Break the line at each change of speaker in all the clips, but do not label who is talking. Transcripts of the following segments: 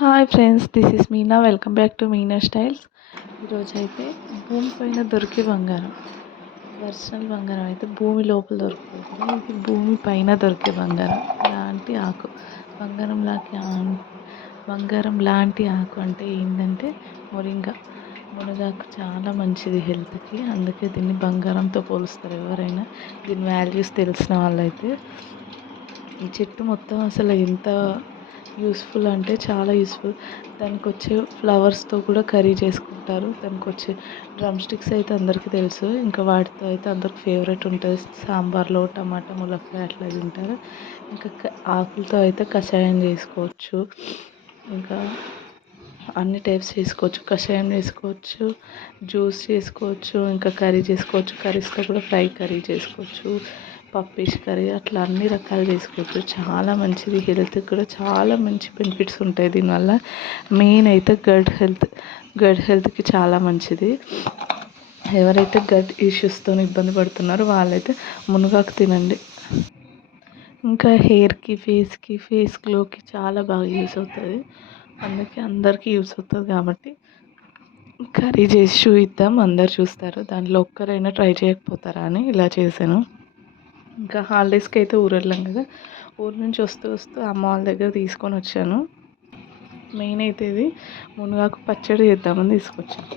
Hi friends this is Meena welcome back to Meena styles ఈరోజు అయితే భూమి పైన దొరికే బంగారం. ఒరిజినల్ బంగారం అయితే భూమి లోపల దొరుకుతుంది. ఇది భూమి పైన దొరికే బంగారం. లాంటి ఆకు. బంగారం లాంటి బంగారం లాంటి ఆకు అంటే ఏంటంటే మొరింగా. మునగాకు చాలా మంచిది హెల్త్కి అందుకే దీన్ని బంగారంతో పోలుస్తారు ఎవరైనా. దీని వాల్యూస్ తెలిసిన వాళ్ళైతే. ఈ చెట్టు మొత్తం అసలు ఎంత యూస్ఫుల్ అంటే చాలా యూస్ఫుల్. దానికి వచ్చే ఫ్లవర్స్తో కూడా కర్రీ చేసుకుంటారు. దానికి వచ్చే డ్రమ్ స్టిక్స్ అయితే అందరికీ తెలుసు. ఇంకా వాటితో అయితే అందరికి ఫేవరెట్ ఉంటుంది. సాంబార్లో టమాటా ములక్కాయ అట్లా తింటారు. ఇంకా ఆకులతో అయితే కషాయం చేసుకోవచ్చు. ఇంకా అన్ని టైప్స్ చేసుకోవచ్చు. కషాయం చేసుకోవచ్చు జ్యూస్ చేసుకోవచ్చు ఇంకా కర్రీ చేసుకోవచ్చు. కర్రీస్తో కూడా ఫ్రై కర్రీ చేసుకోవచ్చు. పప్పీస్ కర్రీ అట్లా అన్ని రకాలు చేసుకోవచ్చు. చాలా మంచిది. హెల్త్కి కూడా చాలా మంచి బెనిఫిట్స్ ఉంటాయి దీనివల్ల. మెయిన్ అయితే గడ్ హెల్త్ గడ్ హెల్త్కి చాలా మంచిది. ఎవరైతే గట్ ఇష్యూస్తో ఇబ్బంది పడుతున్నారో వాళ్ళైతే మునగాకు తినండి. ఇంకా హెయిర్కి ఫేస్కి ఫేస్ గ్లోకి చాలా బాగా యూస్ అవుతుంది. అందుకే అందరికీ యూస్ అవుతుంది కాబట్టి కర్రీ చేసి చూపిద్దాం అందరు చూస్తారు. దాంట్లో ఒక్కరైనా ట్రై చేయకపోతారా అని ఇలా చేశాను. ఇంకా హాలిడేస్కి అయితే ఊరు వెళ్ళాం కదా. ఊరు నుంచి వస్తూ వస్తూ అమ్మ వాళ్ళ దగ్గర తీసుకొని వచ్చాను. మెయిన్ అయితే ఇది మునగాకు పచ్చడి చేద్దామని తీసుకొచ్చాను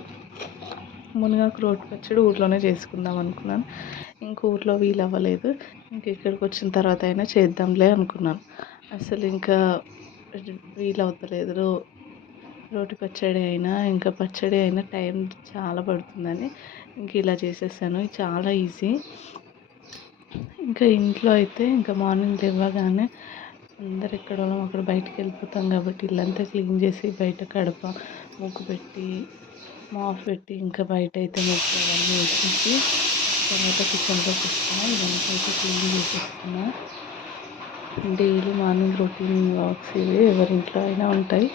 మునగాకు రోటి పచ్చడి ఊర్లోనే చేసుకుందాం అనుకున్నాను. ఇంక ఊర్లో వీలు అవ్వలేదు ఇంక ఇక్కడికి వచ్చిన తర్వాత అయినా చేద్దాంలే అనుకున్నాను. అసలు ఇంకా వీలు అవుతలేదు రోటి పచ్చడి అయినా ఇంకా పచ్చడి అయినా టైం చాలా పడుతుందని ఇంక ఇలా చేసేసాను. చాలా ఈజీ. ఇంకా ఇంట్లో అయితే ఇంకా మార్నింగ్ లేవగానే అందరు ఎక్కడ అక్కడ బయటికి వెళ్ళిపోతాం కాబట్టి ఇల్లంతా క్లీన్ చేసి బయట కడప ముగ్గు పెట్టి మాఫ్ పెట్టి ఇంకా బయట అయితే ముగ్గు అవన్నీ వేసేసి తర్వాత కిచెన్లోకి వస్తున్నా ఇదంతా అయితే క్లీన్ చేసేస్తున్నా డైలీ మార్నింగ్ రొటీన్ వాక్స్ ఇవి ఎవరింట్లో అయినా ఉంటాయి.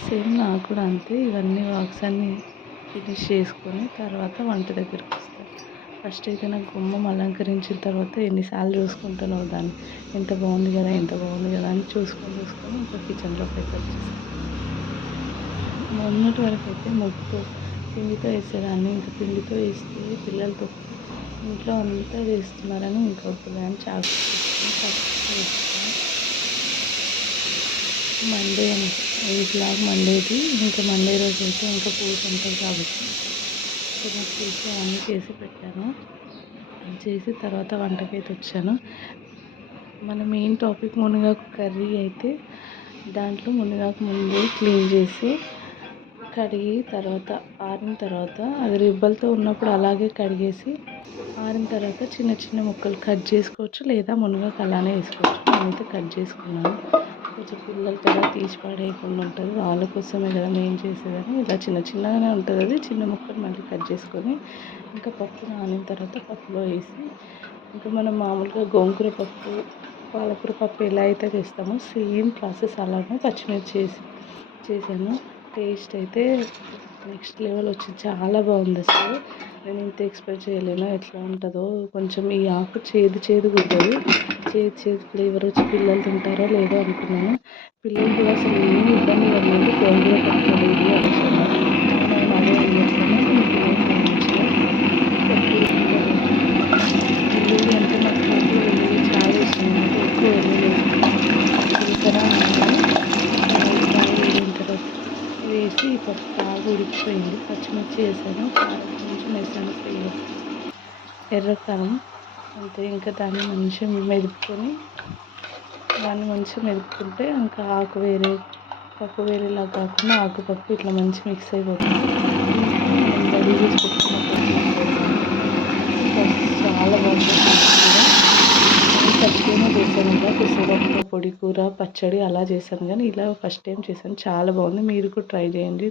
సేమ్ నాకు కూడా అంతే. ఇవన్నీ వాక్స్ అన్నీ ఫినిష్ చేసుకొని తర్వాత వంట దగ్గరికి వస్తాను. ఫస్ట్ అయితే నాకు గుమ్మం అలంకరించిన తర్వాత ఎన్నిసార్లు చూసుకుంటున్నావు దాన్ని? ఎంత బాగుంది కదా ఎంత బాగుంది కదా అని చూసుకొని చూసుకొని ఇంకా కిచెన్లోకి అయితే వచ్చేసాను మొన్నటి వరకు అయితే ముగ్గు పిండితో వేసేదాన్ని. ఇంకా పిండితో వేస్తే పిల్లలతో ఇంట్లో అంతా వేస్తున్నారని ఇంకా వద్దులే అని చాకు మండే ఈ బ్లాగ్ మండేది. ఇంకా మండే రోజు అయితే ఇంకా పూజ ఉంటుంది కాబట్టి చికెన్ పులుసు అన్నీ చేసి పెట్టాను. చేసి తర్వాత వంటకైతే వచ్చాను. మన మెయిన్ టాపిక్ మునగాకు కర్రీ అయితే దాంట్లో మునగాకు ముందు క్లీన్ చేసి కడిగి తర్వాత ఆరిన తర్వాత అది రిబ్బలతో ఉన్నప్పుడు అలాగే కడిగేసి ఆరిన తర్వాత చిన్న చిన్న ముక్కలు కట్ చేసుకోవచ్చు లేదా మునగాకు అలానే వేసుకోవచ్చు. నేనైతే కట్ చేసుకున్నాను. కొంచెం పిల్లలు కదా తీసి పడేయకుండా ఉంటుంది. వాళ్ళ కోసమే కదా మేము చేసేదని ఇలా చిన్న చిన్నగానే ఉంటుంది అది. చిన్న ముక్కలు మళ్ళీ కట్ చేసుకొని ఇంకా పప్పు నానిన తర్వాత పప్పులో వేసి ఇంకా మనం మామూలుగా గోంగూర పప్పు పాలకూర పప్పు ఎలా అయితే చేస్తామో సేమ్ ప్రాసెస్ అలానే పచ్చిమిర్చి చేసి చేశాను. టేస్ట్ అయితే నెక్స్ట్ లెవెల్ వచ్చి చాలా బాగుంది అసలు. నేను ఇంత ఎక్స్పెక్ట్ చేయలేను. ఎట్లా ఉంటుందో కొంచెం ఈ ఆకు చేదు చేదు ఉంటుంది చేదు చేదు ఫ్లేవర్ వచ్చి పిల్లలు తింటారో లేదో అనుకున్నాను. పిల్లలు కూడా అసలు ఏమి ఇబ్బంది పడలేదు గోంగూర పట్టుకోలేదు అనేసాను నేను అదే వెల్లుల్లి అంటే నాకు వెల్లుల్లి చాలా ఇష్టం. ఎక్కువ వెల్లుల్లి వేసి పప్పు బాగా ఉడికిపోయింది. పచ్చిమిర్చి వేసాను కొంచెం వేసాను ఎర్రకారం అంతే. ఇంకా దాన్ని మంచిగా మెదుపుకొని దాన్ని మంచిగా మెదుపుకుంటే ఇంకా ఆకు వేరే పప్పు వేరేలా కాకుండా ఆకు పప్పు ఇట్లా మంచి మిక్స్ అయిపోతుంది. రెడీ చేసి చాలా బాగుంటుంది తక్కువనే చేశాను ఇలా పెసరపప్పు పొడి కూర పచ్చడి అలా చేశాను. కానీ ఇలా ఫస్ట్ టైం చేశాను. చాలా బాగుంది. మీరు కూడా ట్రై చేయండి.